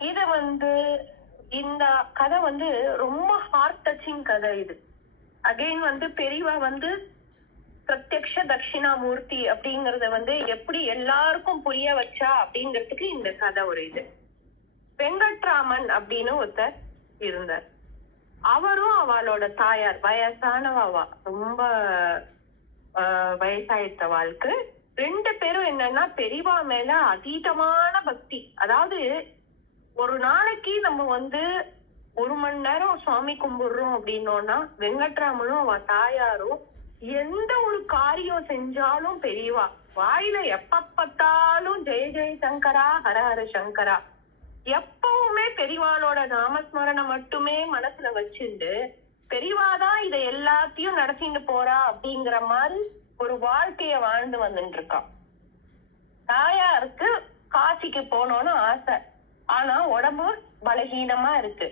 இது வந்து இந்த கதை வந்து ரொம்ப ஹார்ட் டச்சிங் கதை இது. அகைன் வந்து பெரியவா வந்து பிரத்யக்ஷ தட்சிணாமூர்த்தி அப்படிங்கறத வந்து எப்படி எல்லாருக்கும் புரிய வச்சா அப்படிங்கறதுக்கு இந்த கதை ஒரு இது. வெங்கட்ராமன் அப்படின்னு ஒருத்தர் இருந்தார். அவரும் அவளோட தாயார் வயசானவா, ரொம்ப வயசாயிட்டவாளுக்கு ரெண்டு பேரும் என்னன்னா பெரியவா மேல அதீதமான பக்தி. அதாவது ஒரு நாளைக்கு நம்ம வந்து 1 மணி நேரம் சுவாமி கும்பிடுறோம் அப்படின்னோம்னா வெங்கட்ராமனும் அவ தாயாரும் எந்த ஒரு காரியம் செஞ்சாலும் பெரியவா வாயில எப்ப பார்த்தாலும் ஜெய ஜெய சங்கரா ஹர ஹர சங்கரா எப்பவுமே பெரியவாளோட நாமஸ்மரணம் மட்டுமே மனசுல வச்சுண்டு பெரியவாதான் இதை எல்லாத்தையும் நடத்திட்டு போறா அப்படிங்கிற மாதிரி ஒரு வாழ்க்கைய வாழ்ந்து வந்துட்டு இருக்கான். தாயாருக்கு காசிக்கு போனோம்னு ஆசை, ஆனா உடம்பு பலகீனமா இருக்கு.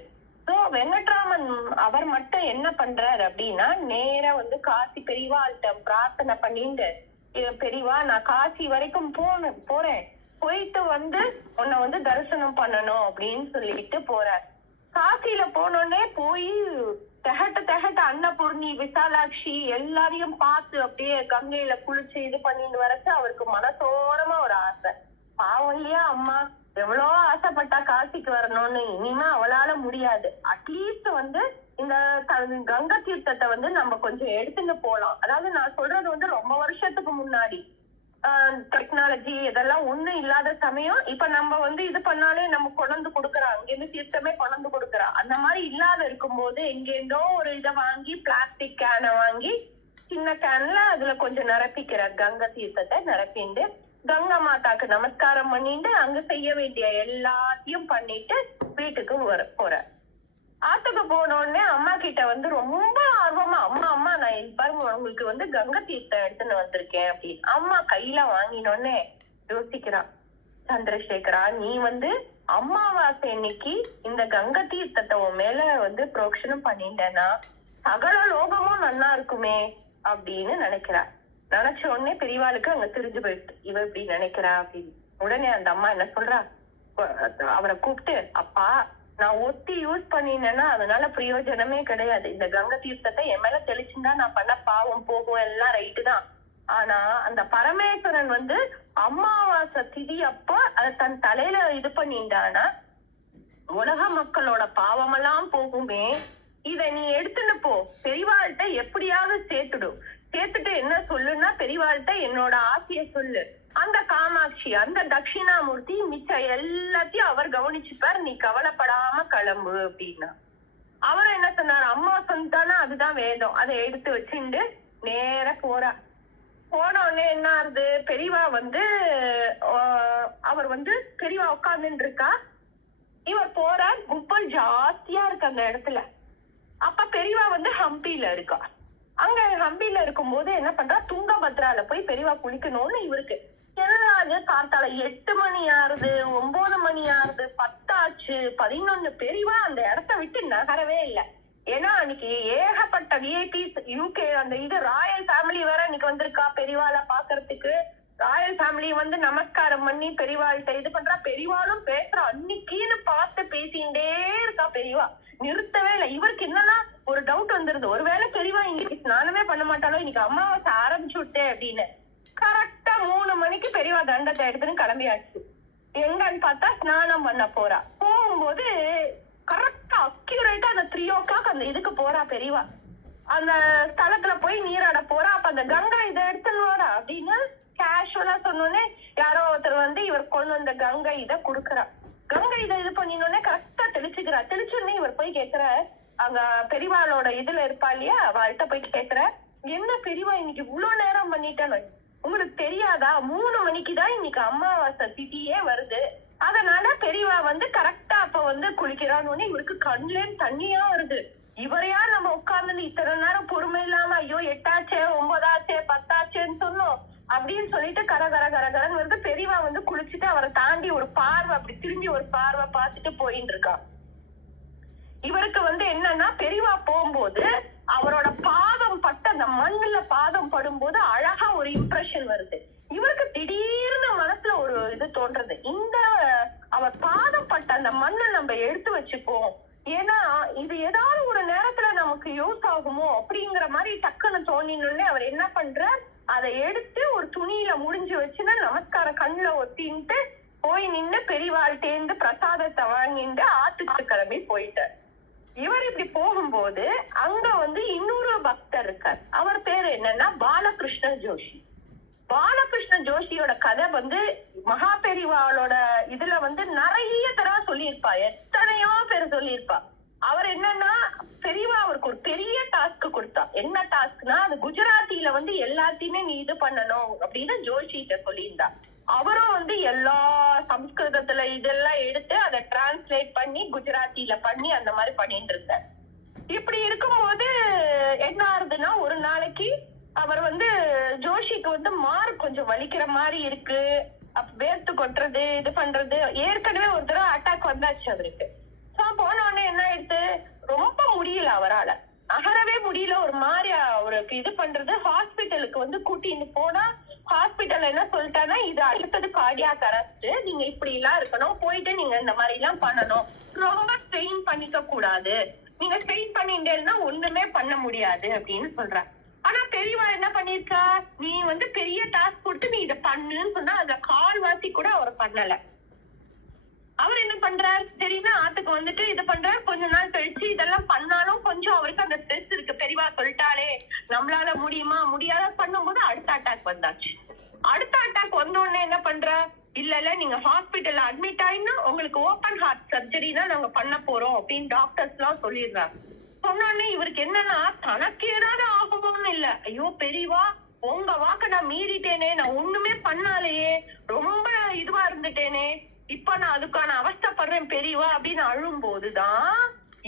சோ வெங்கட்ராமன் அவர் மட்டும் என்ன பண்றாரு அப்படின்னா நேரா வந்து காசி பெரியவாள்கிட்ட பிரார்த்தனை பண்ணிட்டு, பெரியவா நான் காசி வரைக்கும் போறேன், போயிட்டு வந்து உன்னை வந்து தரிசனம் பண்ணணும் அப்படின்னு சொல்லிட்டு போறார். காசியில போனோடனே போய் தெகட்ட அன்னபூர்ணி விசாலாட்சி எல்லாரையும் பார்த்து அப்படியே கங்கையில குளிச்சு இது பண்ணிட்டு வரச்சு அவருக்கு மனசோரமா ஒரு ஆசை. பாவம் இல்லையா அம்மா, எவ்வளோ ஆசைப்பட்டா காசிக்கு வரணும்னு, இனிமே அவளால முடியாது. அட்லீஸ்ட் வந்து இந்த கங்கை தீர்த்தத்தை வந்து நம்ம கொஞ்சம் எடுத்துட்டு போலாம். அதாவது நான் சொல்றது வந்து ரொம்ப வருஷத்துக்கு முன்னாடி டெக்னாலஜி இதெல்லாம் ஒண்ணும் இல்லாத சமயம். இப்ப நம்ம வந்து இது பண்ணாலே நம்ம கொண்டு கொடுக்குறா, அங்கிருந்து தீர்த்தமே கொண்டு கொடுக்குறா. அந்த மாதிரி இல்லாத இருக்கும் போது எங்கேருந்தோ ஒரு இதை வாங்கி பிளாஸ்டிக் கேனை வாங்கி சின்ன கேன்ல அதுல கொஞ்சம் நிரப்பிக்கிற கங்கை தீர்த்தத்தை நிரப்பிண்டு கங்கா மாதாக்கு நமஸ்காரம் பண்ணிட்டு அங்க செய்ய வேண்டிய எல்லாத்தையும் பண்ணிட்டு வீட்டுக்கு போற. ஆத்துக்கு போனோடனே அம்மா கிட்ட வந்து ரொம்ப ஆர்வமா அம்மா நான் பாருங்க உங்களுக்கு வந்து கங்கை தீர்த்தம் எடுத்துன்னு வந்திருக்கேன் அப்படின்னு. அம்மா கையில வாங்கினோடனே யோசிக்கிறான், சந்திரசேகரா நீ வந்து அம்மாவாசை இன்னைக்கு இந்த கங்கை தீர்த்தத்தை உன் மேல வந்து புரோக்ஷனம் பண்ணிட்டேன்னா சகல லோகமும் நல்லா இருக்குமே அப்படின்னு நினைக்கிறா. நினைச்ச உடனே பெரியவாளுக்கு அங்க தெரிஞ்சு போயிட்டு இவ இப்படி நினைக்கிறா அப்படின்னு. உடனே அந்த அம்மா என்ன சொல்றா, அவரை கூப்பிட்டு, அப்பா நான் ஒத்தி யூஸ் பண்ணினேன்னா அதனால பிரயோஜனமே கிடையாது. இந்த கங்கை தீர்த்தத்தை என் மேல தெளிச்சுட்டா நான் பண்ண பாவம் போகும், எல்லாம் ரைட்டு தான். ஆனா அந்த பரமேஸ்வரன் வந்து அமாவாசை திதி அப்போ அதை தன் தலையில இது பண்ணிட்டானா உலக மக்களோட பாவமெல்லாம் போகுமே. இத நீ எடுத்துன்னு போ, பெரியவாள்கிட்ட எப்படியாவது சேர்த்துட்டு என்ன சொல்லுன்னா பெரியவாள்கிட்ட என்னோட ஆசைய சொல்லு, அந்த காமாட்சி அந்த தட்சிணாமூர்த்தி மிச்சம் எல்லாத்தையும் அவர் கவனிச்சுப்பார், நீ கவலைப்படாம கிளம்பு அப்படின்னா. அவர் என்ன சொன்னார், அம்மா சொன்னானா அதுதான் வேதம், அதை எடுத்து வச்சுட்டு நேர போறா. போன உடனே என்ன ஆகுது, பெரியவா வந்து அவர் வந்து பெரியவா உட்கார்ந்துட்டு இருக்கா, இவர் போறார். கும்பல் ஜாஸ்தியா இருக்கு அந்த இடத்துல. அப்ப பெரியவா வந்து ஹம்பில இருக்கா. அங்க ஹம்பில இருக்கும் போது என்ன பண்றா, துங்கபத்ரால போய் பெரியவா குளிக்கணும்னு இவருக்கு என்ன காத்தால 8 மணி ஆறுது, 9 மணி ஆறுது, 10 ஆச்சு, 11. பெரியவா அந்த இடத்த விட்டு நகரவே இல்லை. ஏன்னா அன்னைக்கு ஏகப்பட்ட விஐபிஸ் யூகே அந்த இது ராயல் ஃபேமிலி வேற இன்னைக்கு வந்திருக்கா பெரியவாளை பாக்குறதுக்கு. ராயல் ஃபேமிலி வந்து நமஸ்காரம் பண்ணி பெரியவாள்கிட்ட இது பண்றா. பெரியவாளும் பேசுறா, அன்னைக்குன்னு பார்த்து பேசிண்டே இருக்கா பெரியவா, நிறுத்தவே இல்லை. இவருக்கு என்னன்னா ஒரு டவுட் வந்துருது, ஒருவேளை பெரியவா இன்னைக்கு ஸ்நானமே பண்ண மாட்டாலோ, இன்னைக்கு அமாவாசை ஆரம்பிச்சு விட்டேன் அப்படின்னு. கரெக்டா 3 மணிக்கு பெரியவா தண்டத்தை எடுத்துன்னு கிளம்பியாச்சு. எங்கன்னு பார்த்தா ஸ்நானம் பண்ண போறா. போகும்போது கரெக்டா அக்யூரேட்டா அந்த 3 o'clock அந்த இதுக்கு போறா பெரியவா. அந்த ஸ்தலத்துல போய் நீராட போறா. அப்ப அந்த கங்கை இதை எடுத்துன்னு வரா அப்படின்னு கேஷுவலா சொன்னோடனே யாரோ ஒருத்தர் வந்து இவர் கொண்டு வந்த கங்கை இதை குடுக்கறா. கங்கை இதை இது பண்ணினோடனே கரெக்டா தெளிச்சுக்கிறா. தெளிச்சுடனே இவர் போய் கேக்குற, அங்க பெரியவாளோட இதுல இருப்பா இல்லையா, அவள்கிட்ட போயிட்டு கேக்குற, என்ன பெரியவா இன்னைக்கு இவ்வளவு நேரம் பண்ணிட்டானு உங்களுக்கு தெரியாதா, 3 மணிக்குதான் இன்னைக்கு அமாவாசை திதியே வருது, அதனால பெரியவா வந்து கரெக்டா அப்ப வந்து குளிக்கிறான்னு. இவருக்கு கண்ணுல தண்ணியா வருது. இவரையா நம்ம உட்கார்ந்து இத்தனை நேரம் பொறுமை இல்லாம ஐயோ 8 ஆச்சே 9 ஆச்சே 10 ஆச்சேன்னு சொன்னோம் அப்படின்னு சொல்லிட்டு கரகரன்னு வந்து பெரியவா வந்து குளிச்சுட்டு அவரை தாண்டி ஒரு பார்வை அப்படி திரும்பி ஒரு பார்வை பார்த்துட்டு போயின்னு இருக்கா. இவருக்கு வந்து என்னன்னா பெரியவா போகும்போது அவரோட பாதம் பட்ட அந்த மண்ணுல பாதம் படும்போது அழகா ஒரு இம்ப்ரெஷன் வருது. இவருக்கு திடீர்னு மனசுல ஒரு இது தோன்றது, இந்த அவர் பாதம் பட்ட அந்த மண்ணை நம்ம எடுத்து வச்சுப்போம். ஏன்னா இது ஏதாவது ஒரு நேரத்துல நமக்கு யூஸ் ஆகுமோ அப்படிங்கிற மாதிரி டக்குன்னு தோணினோடனே அவர் என்ன பண்றார், அதை எடுத்து ஒரு துணியில முடிஞ்சு வச்சுன்னா நமஸ்கார கண்ணுல ஒத்தின்ட்டு போய் நின்று பெரியவாழ்கிட்டேந்து பிரசாதத்தை வாங்கிட்டு ஆத்துக்கு கிளம்பி போயிட்டார். இவர் இப்படி போகும்போது அங்க வந்து இன்னொரு பக்தர் இருக்கார். அவர் பேரு என்னன்னா பாலகிருஷ்ண ஜோஷி. பாலகிருஷ்ண ஜோஷியோட கதை வந்து மகா பெரிவாளோட இதுல வந்து நிறைய தடவை சொல்லியிருப்பா, எத்தனையோ பேர் சொல்லியிருப்பா. அவர் என்னன்னா பெரியவா அவருக்கு ஒரு பெரிய டாஸ்க் கொடுத்தா. என்ன டாஸ்க்னா அது குஜராத்தில வந்து எல்லாத்தையுமே நீ இது பண்ணணும் அப்படின்னு ஜோஷிட்ட சொல்லியிருந்தா. அவரும் வந்து எல்லா சம்ஸ்கிருதத்துல இதெல்லாம் எடுத்து அதை டிரான்ஸ்லேட் பண்ணி குஜராத்தில பண்ணி அந்த மாதிரி பண்ணிட்டு இருந்தார். இப்படி இருக்கும்போது என்ன ஆகுதுன்னா ஒரு நாளைக்கு அவர் வந்து ஜோஷிக்கு வந்து கொஞ்சம் வலிக்கிற மாதிரி இருக்கு, வேர்த்து கொட்டுறது இது பண்றது, ஏற்கனவே ஒரு தடவை அட்டாக் வந்தாச்சு அவருக்கு. போன உடனே என்ன ஆயிடுச்சு, ரொம்ப முடியல, அவரால நகரவே முடியல, ஒரு மாதிரி அவருக்கு இது பண்றது. ஹாஸ்பிட்டலுக்கு வந்து கூட்டிட்டு போனா ஹாஸ்பிட்டல் என்ன சொல்லிட்டாங்கன்னா இது அடுத்தது கார்டியாக் அரெஸ்ட், நீங்க இப்படி எல்லாம் இருக்கணும், போயிட்டு நீங்க இந்த மாதிரி எல்லாம் பண்ணணும், ரொம்ப ஸ்ட்ரெயின் பண்ணிக்க கூடாது, நீங்க ஸ்ட்ரெயின் பண்ணிட்டேன்னா ஒண்ணுமே பண்ண முடியாது அப்படின்னு சொல்றாங்க. ஆனா பெரியவா என்ன பண்ணிருக்கா, நீ வந்து பெரிய டாஸ்க் கொடுத்து நீ இதை பண்ணுன்னு சொன்னா அதுல கால்வாசி கூட அவர் பண்ணல. அவர் என்ன பண்றாரு தெரியுமா, ஆத்துக்கு வந்துட்டு இது பண்றாரு. கொஞ்ச நாள் கழிச்சு இதெல்லாம் பண்ணாலும் கொஞ்சம் அவருக்கு அந்த ஸ்ட்ரெஸ் இருக்கு, பெரியவா சொல்லிட்டாலே நம்மளால முடியுமா முடியாத பண்ணும்போது அடுத்த அட்டாக் வந்தாச்சு. அடுத்த அட்டாக் வந்த உடனே என்ன பண்றா, இல்ல நீங்க ஹாஸ்பிட்டல்ல அட்மிட் ஆயினா உங்களுக்கு ஓபன் ஹார்ட் சர்ஜரி தான் நாங்க பண்ண போறோம் அப்படின்னு டாக்டர்ஸ் எல்லாம் சொல்லிடுறாங்க. சொன்னோடனே இவருக்கு என்னன்னா தனக்கு ஏதாவது ஆகுமோன்னு இல்ல, ஐயோ பெரியவா உங்க வாக்க நான் மீறிட்டேனே, நான் ஒண்ணுமே பண்ணாலேயே, ரொம்ப இதுவா இருந்துட்டேனே, இப்ப நான் அதுக்கான அவஸ்தைப்படுறேன் பெரியவா அப்படின்னு அழும் போதுதான்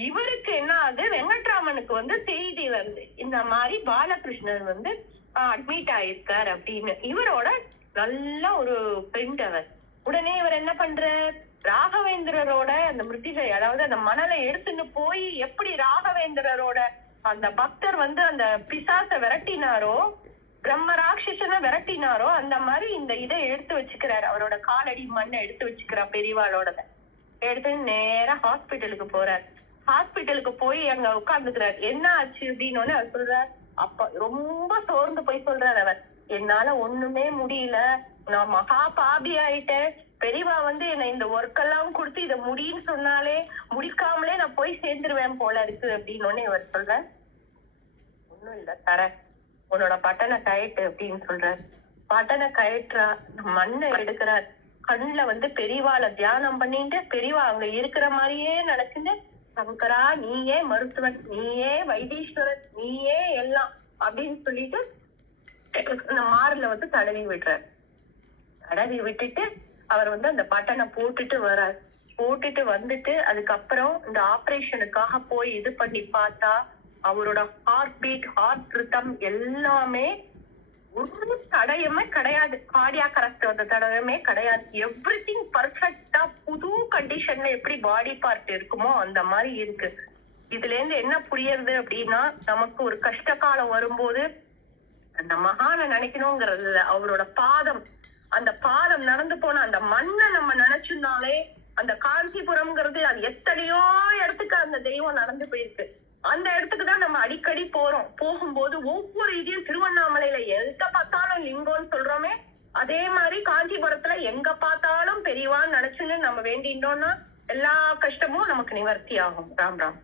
இவருக்கு என்ன ஆகுது, வெங்கட்ராமனுக்கு வந்து செய்தி வருது, இந்த மாதிரி பாலகிருஷ்ணன் வந்து அட்மிட் ஆயிருக்கார் அப்படின்னு. இவரோட நல்ல ஒரு ஃப்ரெண்ட் அவர். உடனே இவர் என்ன பண்ற, ராகவேந்திரரோட அந்த மிருத்திகை அதாவது அந்த மணலை எடுத்துன்னு போய் எப்படி ராகவேந்திரரோட அந்த பக்தர் வந்து அந்த பிசாச விரட்டினாரோ, பிரம்ம ராட்சசனை விரட்டினாரோ, அந்த மாதிரி இந்த இதை எடுத்து வச்சுக்கிறாரு, அவரோட காலடி மண்ணை எடுத்து வச்சுக்கிறார் பெரியவாளோட. எடுத்து நேரா ஹாஸ்பிட்டலுக்கு போறார். ஹாஸ்பிட்டலுக்கு போய் அங்க உட்கார்ந்துக்கிறார். என்ன ஆச்சு அப்படின்னு அவர் சொல்றார். அப்ப ரொம்ப சோர்ந்து போய் சொல்றாரு அவர், என்னால ஒண்ணுமே முடியல, நான் மகா பாபி ஆயிட்டேன், பெரியவா வந்து என்ன இந்த ஒர்க் எல்லாம் கொடுத்து இதை முடின்னு சொன்னாலே முடிக்காமலே நான் போய் சேர்ந்துருவேன் போல இருக்கு அப்படின்னு இவர் சொல்ற. ஒண்ணும் இல்ல தர, உன்னோட பட்டனை கயட்டு அப்படின்னு சொல்றாரு. பட்டனை கயற்றா, மண்ணை எடுக்கிறார். கண்ணுல வந்து பெரியவாள தியானம் பண்ணிட்டு பெரியவா அங்க இருக்கிற மாதிரியே நினைச்சுட்டு, சங்கரா நீயே மருத்துவன், நீயே வைத்தீஸ்வரன், நீயே எல்லாம் அப்படின்னு சொல்லிட்டு அந்த மார்ல வந்து தடவி விடுறார். தடவி விட்டுட்டு அவர் வந்து அந்த பட்டனை போட்டுட்டு வர்றார். போட்டுட்டு வந்துட்டு அதுக்கப்புறம் இந்த ஆபரேஷனுக்காக போய் இது பண்ணி பார்த்தா அவரோட ஹார்ட் பீட், ஹார்ட் ரிதம் எல்லாமே ஒரு தடயமே கிடையாது, கார்டியாக் அரெஸ்ட் வந்த தடயமே கிடையாது. எவ்ரிதிங் பர்ஃபெக்டா புது கண்டிஷன்ல எப்படி பாடி பார்ட் இருக்குமோ அந்த மாதிரி இருக்கு. இதுல இருந்து என்ன புரியுது அப்படின்னா, நமக்கு ஒரு கஷ்ட காலம் வரும்போது அந்த மகானை நினைக்கணுங்கிறது, அவரோட பாதம், அந்த பாதம் நடந்து போன அந்த மண்ணை நம்ம நினைச்சோம்னாலே, அந்த காஞ்சிபுரம்ங்கிறது அது எத்தனையோ இடத்துக்கு அந்த தெய்வம் நடந்து போயிருக்கு. அந்த இடத்துக்கு தான் நம்ம அடிக்கடி போறோம். போகும்போது ஒவ்வொரு இதையும் திருவண்ணாமலையில எங்க பார்த்தாலும் லிங்கம்னு சொல்றோமே, அதே மாதிரி காஞ்சிபுரத்துல எங்க பார்த்தாலும் பெரியவான்னு நினைச்சுன்னு நம்ம வேண்டிட்டோம்னா எல்லா கஷ்டமும் நமக்கு நிவர்த்தி ஆகும். ராம் ராம்.